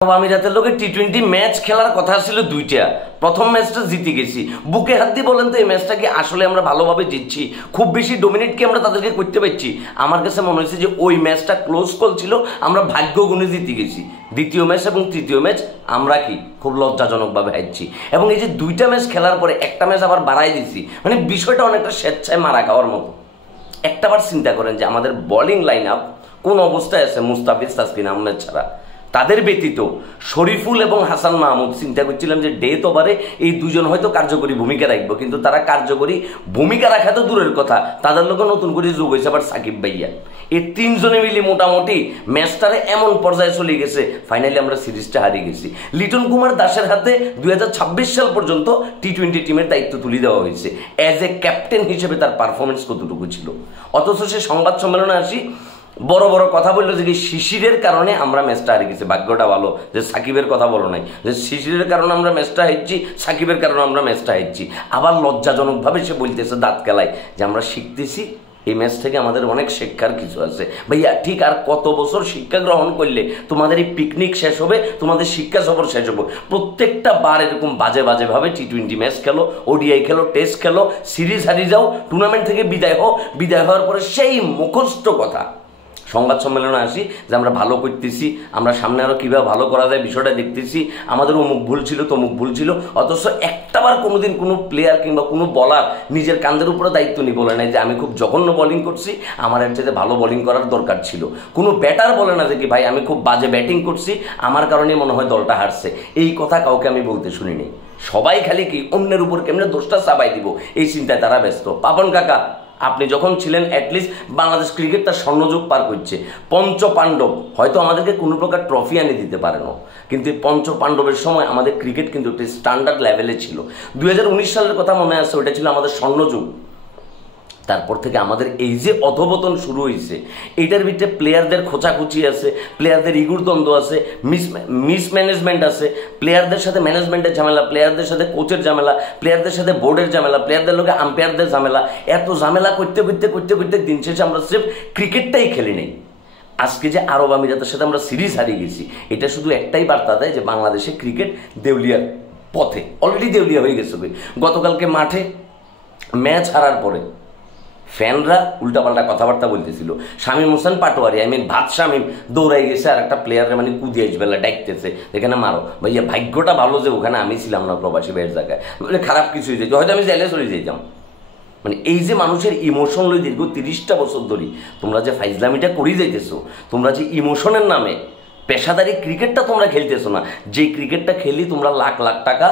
আমিরাতের লোকে টি-20 ম্যাচ খেলার কথা ছিল দুইটা। প্রথম ম্যাচটা জিতে গেছি, বুকে হাত দিয়ে বলেন তো এই ম্যাচটা কি আসলে আমরা ভালোভাবে জিতছি? খুব বেশি ডোমিনেট কি আমরা তাদেরকে করতে পারছি? আমার কাছে মনে হয়েছে যে ওই ম্যাচটা ক্লোজ কল ছিল, আমরা ভাগ্য গুণে জিতে গেছি। দ্বিতীয় ম্যাচ এবং তৃতীয় ম্যাচ আমরা কি খুব লজ্জাজনকভাবে হারছি, এবং এই যে দুইটা ম্যাচ খেলার পরে একটা ম্যাচ আবার বাড়াই দিছি, মানে বিষয়টা অনেকটা স্বেচ্ছায় মারা খাওয়ার মতো। একটাবার চিন্তা করেন যে আমাদের বোলিং লাইন আপ কোন অবস্থায় আছে মুস্তাফিজ তাসকিন আহমেদ ছাড়া। তাদের ব্যতীত শরীফুল এবং হাসান মাহমুদ, চিন্তা করছিলাম যে ডেথ ওভারে এই দুজন হয়তো কার্যকরী ভূমিকা রাখবো, কিন্তু তারা কার্যকরী ভূমিকা রাখা তো দূরের কথা, তাদের লোকে নতুন করে যোগ হয়েছে আবার সাকিব ভাইয়া। এই তিনজনে মিলে মোটামুটি ম্যাচটারে এমন পর্যায়ে চলে গেছে, ফাইনালি আমরা সিরিজটা হারিয়ে গেছি। লিটন কুমার দাসের হাতে 2026 সাল পর্যন্ত টি-20 টিমের দায়িত্ব তুলে দেওয়া হয়েছে। অ্যাজ এ ক্যাপ্টেন হিসেবে তার পারফরমেন্স কতটুকু ছিল? অথচ সে সংবাদ সম্মেলনে আসি বড় বড় কথা বললো যে শিশিরের কারণে আমরা ম্যাচটা হারিয়ে গেছি। ভাগ্যটা ভালো যে সাকিবের কথা বলো নাই, যে শিশিরের কারণে আমরা ম্যাচটা হেরছি, সাকিবের কারণে আমরা ম্যাচটা হেরছি। আবার লজ্জাজনকভাবে সে বলতেছে দাঁত কেলায় যে আমরা শিখতেছি, এই ম্যাচ থেকে আমাদের অনেক শিক্ষার কিছু আছে। ভাইয়া ঠিক আর কত বছর শিক্ষা গ্রহণ করলে তোমাদের এই পিকনিক শেষ হবে, তোমাদের শিক্ষা সফর শেষ হবে? প্রত্যেকটা বার এরকম বাজে বাজেভাবে টি-20 ম্যাচ খেলো, ওডিআই খেলো, টেস্ট খেলো, সিরিজ হারিয়ে যাও, টুর্নামেন্ট থেকে বিদায় হও, বিদায় হওয়ার পরে সেই মুখস্থ কথা সংবাদ সম্মেলনে আসি যে আমরা ভালো করতেছি, আমরা সামনে আরও কীভাবে ভালো করা যায় বিষয়টা দেখতেছি, আমাদের অমুক ভুল ছিল তমুক ভুল ছিল। অথচ একটাবার কোনোদিন কোনো প্লেয়ার কিংবা কোনো বলার নিজের কাঁধের উপরে দায়িত্ব নিয়ে বলে নাই যে আমি খুব জঘন্য বোলিং করছি, আমার এর চাইতে ভালো বোলিং করার দরকার ছিল। কোনো ব্যাটার বলে না যে কি ভাই আমি খুব বাজে ব্যাটিং করছি, আমার কারণে মনে হয় দলটা হারছে। এই কথা কাউকে আমি বলতে শুনিনি। সবাই খালি কি অন্যের উপর কেমনে দোষটা চাপাই দিব এই চিন্তায় তারা ব্যস্ত। পাপন কাকা, আপনি যখন ছিলেন অ্যাটলিস্ট বাংলাদেশ ক্রিকেট তার স্বর্ণযুগ পার করছে। পঞ্চ পাণ্ডব হয়তো আমাদেরকে কোনো প্রকার ট্রফি এনে দিতে পারে না, কিন্তু পঞ্চ পাণ্ডবের সময় আমাদের ক্রিকেট কিন্তু একটা স্ট্যান্ডার্ড লেভেলে ছিল। 2019 সালের কথা মনে আছে, ওটা ছিল আমাদের স্বর্ণযুগ। তারপর থেকে আমাদের এই যে অধপতন শুরু হয়েছে, এইটার ভিতরে প্লেয়ারদের খোঁচাখুচি আছে, প্লেয়ারদের ইগুর দ্বন্দ্ব আছে, মিসম্যানেজমেন্ট আছে, প্লেয়ারদের সাথে ম্যানেজমেন্টের ঝামেলা, প্লেয়ারদের সাথে কোচের ঝামেলা, প্লেয়ারদের সাথে বোর্ডের ঝামেলা, প্লেয়ারদের লোকে আম্পায়ারদের ঝামেলা। এত ঝামেলা করতে করতে করতে করতে দিন শেষে আমরা সির্ফ ক্রিকেটটাই খেলি নেই। আজকে যে আরব আমিরাতের সাথে আমরা সিরিজ হারিয়ে গেছি, এটা শুধু একটাই বার্তা দেয় যে বাংলাদেশে ক্রিকেট দেউলিয়ার পথে, অলরেডি দেউলিয়া হয়ে গেছে। গতকালকে মাঠে ম্যাচ হারার পরে ফ্যানরা উল্টাপাল্টা কথাবার্তা বলতেছিল। শামীম হোসেন পাটোয়ারি, ভাত শামীম দৌড়াই গেছে আর একটা প্লেয়ারের মানে কুদি আসবেলা ডাকতেছে এখানে মারো। ভাইয়া ভাগ্যটা ভালো যে ওখানে আমি ছিলাম না, প্রবাসী ভাইয়ের জায়গায়, মানে খারাপ কিছু হয়ে যেত, হয়তো আমি জেলে চলে যেতাম। মানে এই যে মানুষের ইমোশন লই দীর্ঘ 30টা বছর ধরে তোমরা যে ফাইজলামিটা করি যাইতেছো, তোমরা যে ইমোশনের নামে পেশাদারি ক্রিকেটটা তোমরা খেলতেছো না, যে ক্রিকেটটা খেলি তোমরা লাখ লাখ টাকা,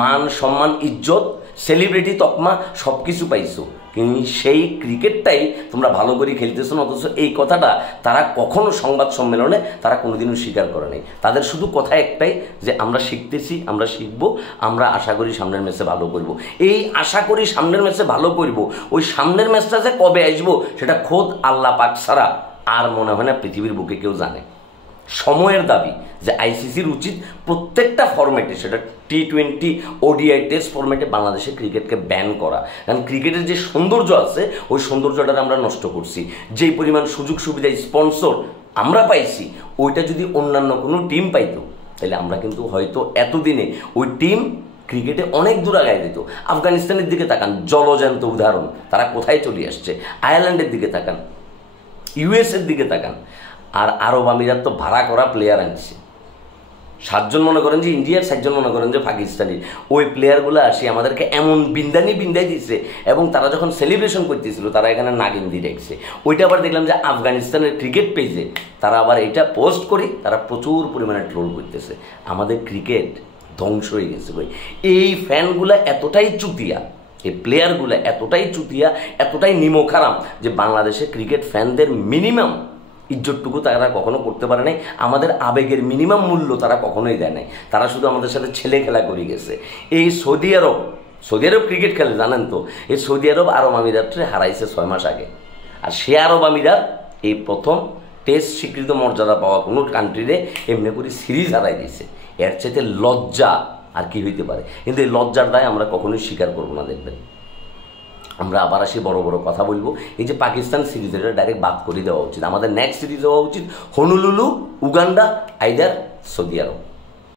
মান সম্মান, ইজ্জত, সেলিব্রিটি, তকমা সব কিছু পাইছো, কিন্তু সেই ক্রিকেটটাই তোমরা ভালো করে খেলতেছো না। অথচ এই কথাটা তারা কখনো সংবাদ সম্মেলনে তারা কোনোদিনও স্বীকার করে নাই। তাদের শুধু কথা একটাই যে আমরা শিখতেছি, আমরা শিখবো, আমরা আশা করি সামনের ম্যাচে ভালো করব। এই আশা করি সামনের ম্যাচে ভালো করব, ওই সামনের ম্যাচটা যে কবে আসবো সেটা খোদ আল্লাহ পাক ছাড়া আর মনে হয় না পৃথিবীর বুকে কেউ জানে। সময়ের দাবি যে আইসিসির উচিত প্রত্যেকটা ফরম্যাটে, সেটা টি-20, ওডিআই, টেস্ট ফরম্যাটে বাংলাদেশের ক্রিকেটকে ব্যান করা। কারণ ক্রিকেটের যে সৌন্দর্য আছে ওই সৌন্দর্যটা আমরা নষ্ট করছি। যেই পরিমাণ সুযোগ সুবিধা, স্পন্সর আমরা পাইছি, ওইটা যদি অন্যান্য কোনো টিম পাইতো তাহলে আমরা কিন্তু হয়তো এতদিনে ওই টিম ক্রিকেটে অনেক দূর আগায় দিত। আফগানিস্তানের দিকে তাকান, জলজ্যান্ত উদাহরণ, তারা কোথায় চলে আসছে। আয়ারল্যান্ডের দিকে তাকান, ইউএসের দিকে তাকান। আর আরব আমিরাত তো ভাড়া করা প্লেয়ার আনছে, 7জন মনে করেন যে ইন্ডিয়ার, 7জন মনে করেন যে পাকিস্তানি। ওই প্লেয়ারগুলো আসি আমাদেরকে এমন বিন্দাই দিচ্ছে, এবং তারা যখন সেলিব্রেশন করতেছিল তারা এখানে নাগিন দিয়ে রেখেছে। ওইটা আবার দেখলাম যে আফগানিস্তানের ক্রিকেট পেজে তারা আবার এটা পোস্ট করে তারা প্রচুর পরিমাণে ট্রোল করতেছে। আমাদের ক্রিকেট ধ্বংস হয়ে গেছে ভাই। এই ফ্যানগুলো এতটাই চুতিয়া, এই প্লেয়ারগুলো এতটাই চুতিয়া, এতটাই নিমখারাম যে বাংলাদেশে ক্রিকেট ফ্যানদের মিনিমাম ইজ্জতটুকু তারা কখনো করতে পারে নাই। আমাদের আবেগের মিনিমাম মূল্য তারা কখনোই দেয় নাই। তারা শুধু আমাদের সাথে ছেলে খেলা করে গেছে। এই সৌদি আরব ক্রিকেট খেলে জানেন তো, এই সৌদি আরব আমিরাতরে হারাইছে 6 মাস আগে। আর সে আরব আমিরাত এই প্রথম টেস্ট স্বীকৃত মর্যাদা পাওয়া কোনো কান্ট্রিরে এমনি করে সিরিজ হারাই দিয়েছে। এর চাইতে লজ্জা আর কি হইতে পারে? কিন্তু এই লজ্জার দায় আমরা কখনোই স্বীকার করবো না। দেখবেন আমরা আবার আসি বড় বড় কথা বলবো। এই যে পাকিস্তান সিরিজ, এটা ডাইরেক্ট বাদ করে দেওয়া উচিত। আমাদের নেক্সট সিরিজ হওয়া উচিত হনুলুলু, উগান্ডা, আইদার সৌদি আরব।